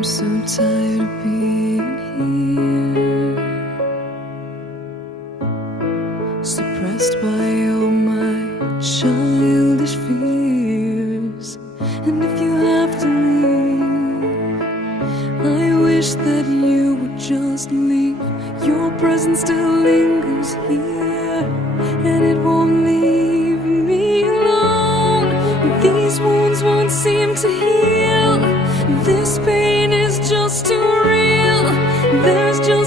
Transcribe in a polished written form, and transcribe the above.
I'm so tired of being here, suppressed by all my childish fears. And if you have to leave, I wish that you would just leave. Your presence still lingers here, and it won't leave me alone. These wounds won't seem to heal. This pain is just too real. There's just